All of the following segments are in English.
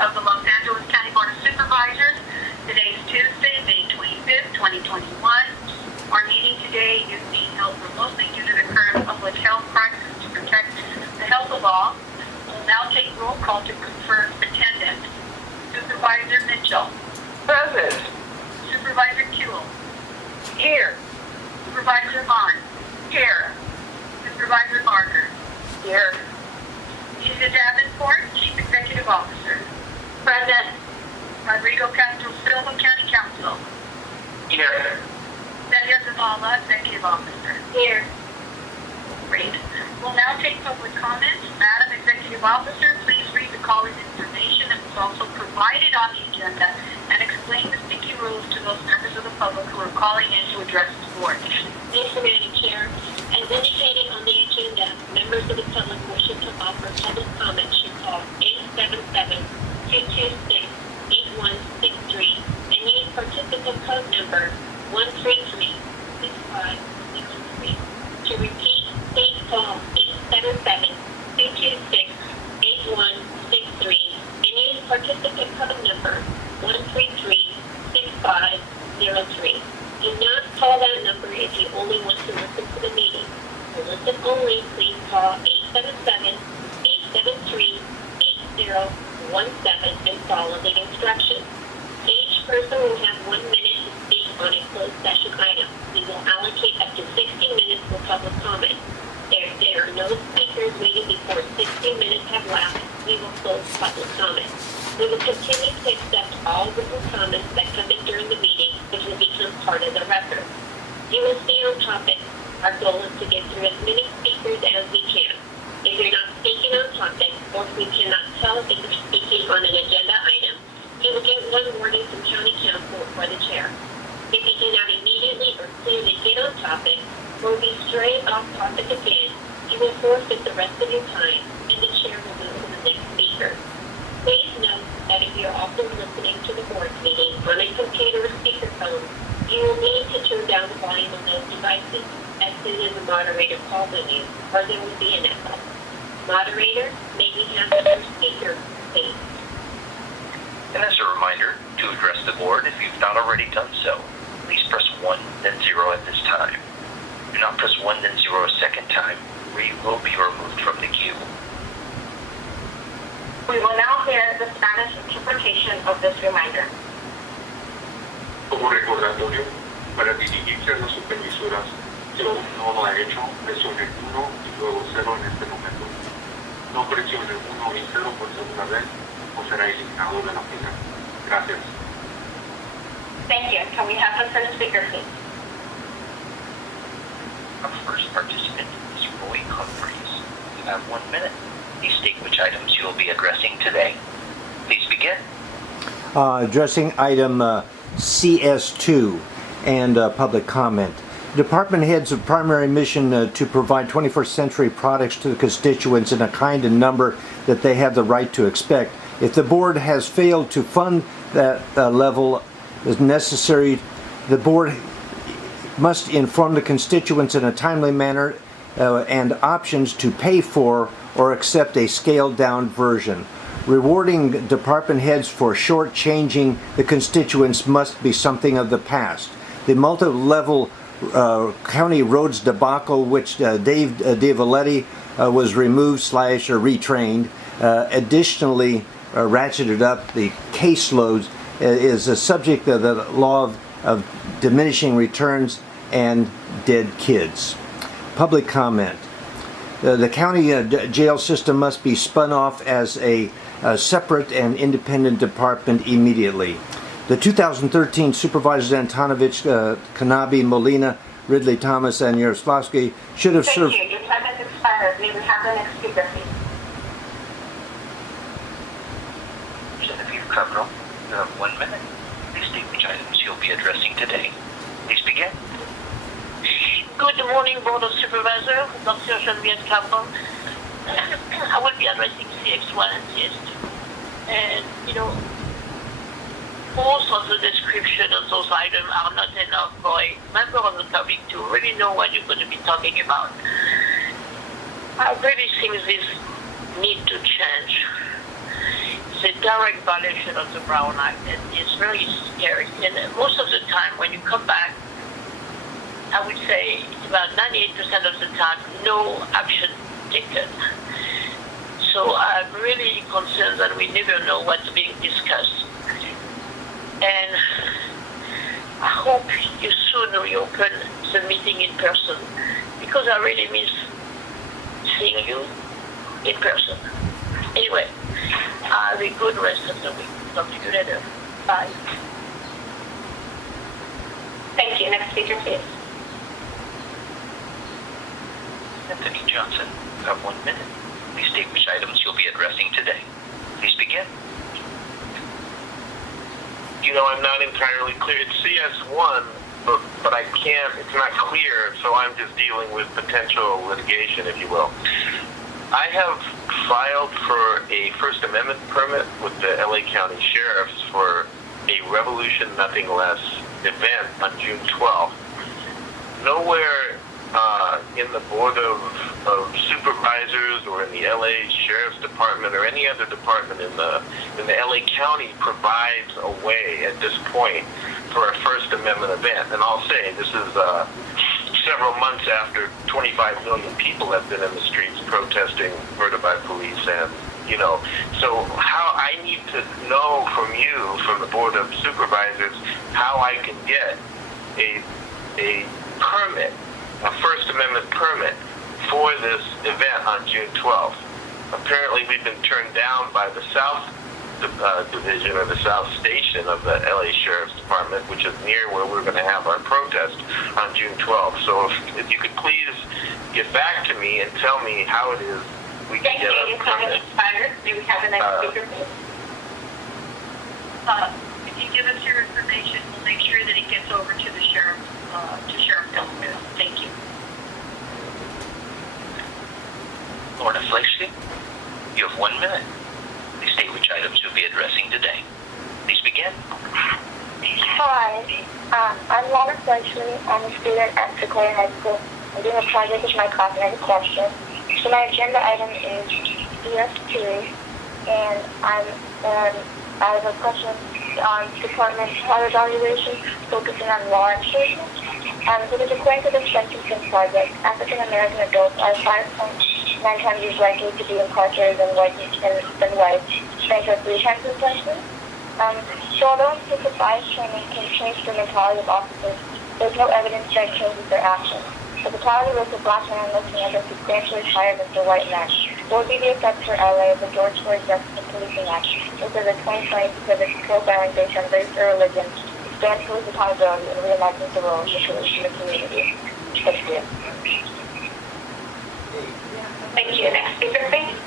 of the Los Angeles County Board of Supervisors. Today is Tuesday, May 25th, 2021. Our meeting today is being held remotely due to the current public health crisis to protect the health of all. We'll now take roll call to confirm attendance. Supervisor Mitchell. Present. Supervisor Kuehl. Here. Supervisor Vaughn. Here. Supervisor Barker. Here. Lisa Davenport, Chief Executive Officer. Present. Rodrigo Castro Silva, County Council. Here. Celia Zavala, Executive Officer. Here. Great. We'll now take public comments. Madam Executive Officer, please read the caller's information that was also provided on the agenda and explain the speaking rules to those members of the public who are calling in to address the board. Thank you, Madam Chair. As indicated on the agenda, members of the public wishing to offer public comment should call 877-226-8163 and use participant code number 133-6503. To repeat, please call 877-226-8163 and use participant code number 133-6503. Do not call that number if you only want to listen to the meeting. To listen only, please call 877-873-8017 and follow the instructions. Each person will have 1 minute to speak on a closed session item. We will allocate up to 60 minutes for public comment. If there are no speakers waiting before 60 minutes have lapsed, we will close public comment. We will continue to accept all written comments that come in during the meeting, which will become part of the record. You will stay on topic. Our goal is to get through as many speakers as we can. If you're not speaking on topic, or if we cannot tell if you're speaking on an agenda item, you will get one warning from County Council or the Chair. If you do not immediately or clearly get on topic, or be strayed off topic again, you will forfeit the rest of your time, and the Chair will move to the next speaker. Please note that if you're also listening to the board meeting on a computer or speakerphone, you will need to turn down the volume of those devices as soon as the moderator calls on you, or there will be an echo. Moderator, may we have the first speaker, please? And as a reminder, to address the board, if you've not already done so, please press 1, then 0 at this time. Do not press 1, then 0 a second time, or you will be removed from the queue. We will now hear the Spanish interpretation of this reminder. Como recordatorio, para dirigirse a las supervisoras, si aún no lo ha hecho, presione 1 y luego 0 en este momento. No presione 1 y 0 por segunda vez o será eliminado de la fila. Gracias. Thank you. Can we have the first speaker, please? Our first participant is Roy Humphreys. You have 1 minute. Please state which items you will be addressing today. Please begin. Addressing item CS2 and public comment. Department heads of primary mission to provide 21st century products to the constituents in a kind and number that they have the right to expect. If the board has failed to fund that level as necessary, the board must inform the constituents in a timely manner and options to pay for or accept a scaled down version. Rewarding department heads for shortchanging the constituents must be something of the past. The multi-level county roads debacle, which Dave DiValetti was removed / retrained, additionally ratcheted up the caseloads, is a subject of the law of diminishing returns and dead kids. Public comment. The county jail system must be spun off as a separate and independent department immediately. The 2013 Supervisors Antonovich, Kanabi, Molina, Ridley Thomas, and Yaroslavsky should have served. Thank you. Your time has expired. May we have the next speaker, please? Genevieve Cabral, you have 1 minute. Please state which items you'll be addressing today. Please begin. Good morning, Board of Supervisors. Dr. Genevieve Cabral. I will be addressing CX1 and CX2. And, most of the description of those items are not enough for a member of the public to really know what you're going to be talking about. I really think this need to change. it's a direct violation of the Brown Act, and it's very scary. And most of the time, when you come back, I would say about 98% of the time, no action taken. So I'm really concerned that we never know what's being discussed. And I hope you soon reopen the meeting in person, because I really miss seeing you in person. Anyway, have a good rest of the week. Talk to you later. Bye. Thank you. Next speaker, please. Anthony Johnson, you have 1 minute. Please state which items you'll be addressing today. Please begin. I'm not entirely clear. It's CS1, but I can't, it's not clear, so I'm just dealing with potential litigation, if you will. I have filed for a First Amendment permit with the LA County Sheriffs for a Revolution Nothing Less event on June 12th. Nowhere in the Board of Supervisors or in the LA Sheriff's Department or any other department in the LA County provides a way at this point for a First Amendment event. And I'll say this is several months after 25 million people have been in the streets protesting murder by police, and so how I need to know from you, from the Board of Supervisors, how I can get a permit, a First Amendment permit for this event on June 12th. Apparently we've been turned down by the South Division or the South Station of the LA Sheriff's Department, which is near where we're going to have our protest on June 12th. So if you could please get back to me and tell me how it is we can Thank get you. a permit. May we have the next speaker, please? If you give us your information, we'll make sure that it gets over to the sheriff, to Sheriff Delaware. Thank you. Lorna Fleischke, you have 1 minute. Please state which items you'll be addressing today. Please begin. Hi, I'm Lorna Fleischke. I'm a student at Sequoia High School. I'm doing a project with my class and I have a question. So my agenda item is CS2, and I have a question on department child evaluation focusing on law enforcement. So according to the Sentencing Project, African American adults are 5.9 times as likely to be incarcerated than whites, ranked at 3 times as likely. So although implicit bias training can change the mentality of officers, there's no evidence that changes their actions. The fatality rate of black men looking at is substantially higher than the white men. What would be the effect for LA of the George Floyd Justice and Policing Act, which is a 2020 specific profiling based on race or religion, expands police accountability and reimagines the role of the police in the community? Thank you. Thank you. Next speaker, please.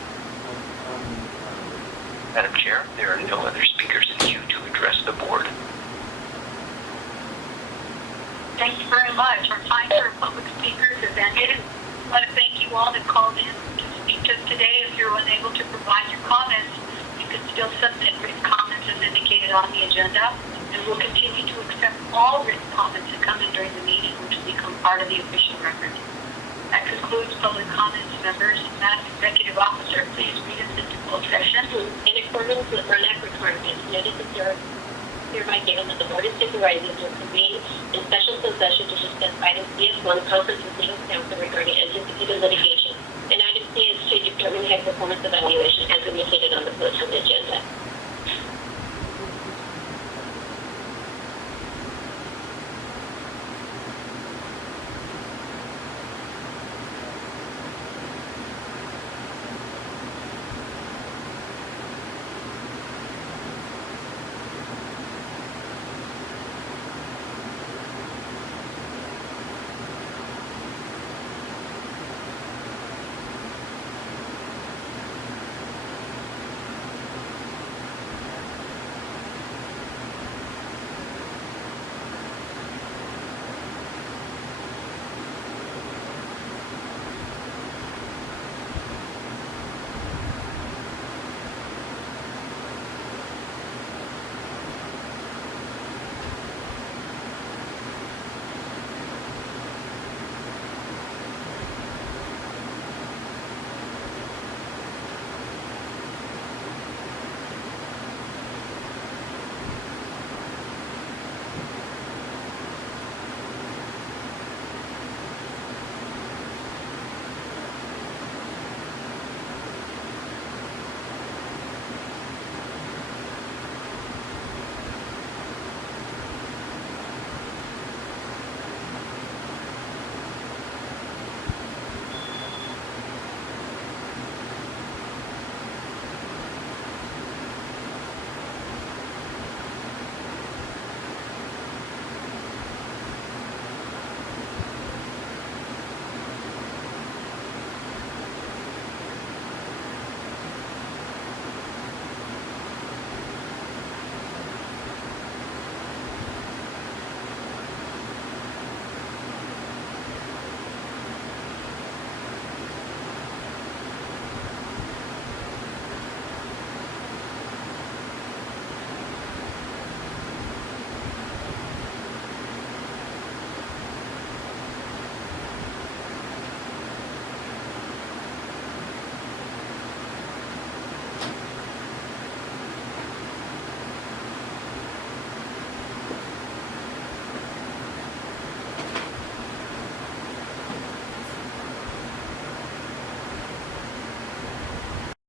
Madam Chair, there are no other speakers in queue to address the board. Thank you very much. Our time for public speakers has ended. I want to thank you all that called in to speak to us today. If you're unable to provide your comments, you can still submit written comments as indicated on the agenda, and we'll continue to accept all written comments that come in during the meeting, which will become part of the official record. That concludes public comments. Members, Madam Executive Officer, please read us into closed session. In accordance with RUN-Act requirements, notice is hereby given that the Board of Supervisors will convene in special session to discuss item CS1, conference with legal counsel regarding anticipated litigation, and item CS2, department head performance evaluation, as indicated on the post on the agenda.